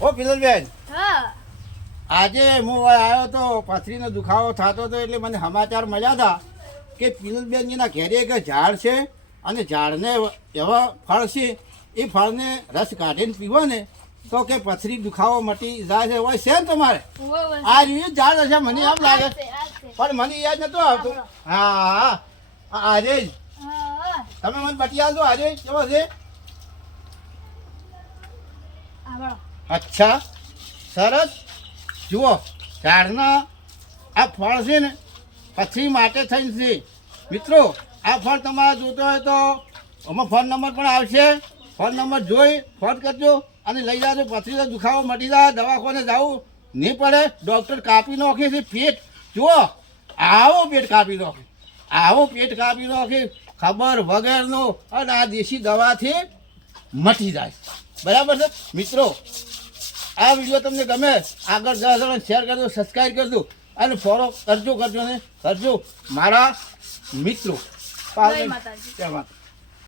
ઓ પિલલબેન હા. આજે હું આવ્યો તો પથરીનો દુખાવો થતો હતો એટલે મને સમાચાર મળ્યા હતા કે પિલલબેનજીના ઘેરે એક ઝાડ છે અને ઝાડને એવા ફળ છે એ ફળને રસ કાઢીને પીવો ને તો કે પથરી દુખાવો મટી જાય છે હોય છે ને તમારે. આ રહ્યું ઝાડ હશે મને એમ લાગે. પણ મને યાદ નતો આવતું. હા. હા આજે તમે મને બટી આલજો આજે કેવો છે આ વળો. અચ્છા, સરસ. જુઓ, ઝાડના આ ફળ છે ને, પછી માટે થઈને છે. મિત્રો, આ ફળ તમારે જોતો હોય તો આમાં ફોન નંબર પણ આવશે. ફોન નંબર જોઈ, ફોન કરજો અને લઈ જાજો. પછી તો દુખાવો મટી જાય, દવાખાને જવું નહીં પડે. ડૉક્ટર કાપી નાખે છે પેટ. જુઓ, આવો પેટ કાપી નાખે. આવો પેટ કાપી નાખે. ખબર વગરનો અને આ દેશી દવાથી મટી જાય. બરાબર છે? મિત્રો આ વીડિયો તમને ગમે આગળ દસ જણા શેર કરજો સબસ્ક્રાઈબ કરજો અને ફોલો કરજો કરજો ને. કરજો. મારા મિત્રો. જય માતાજી.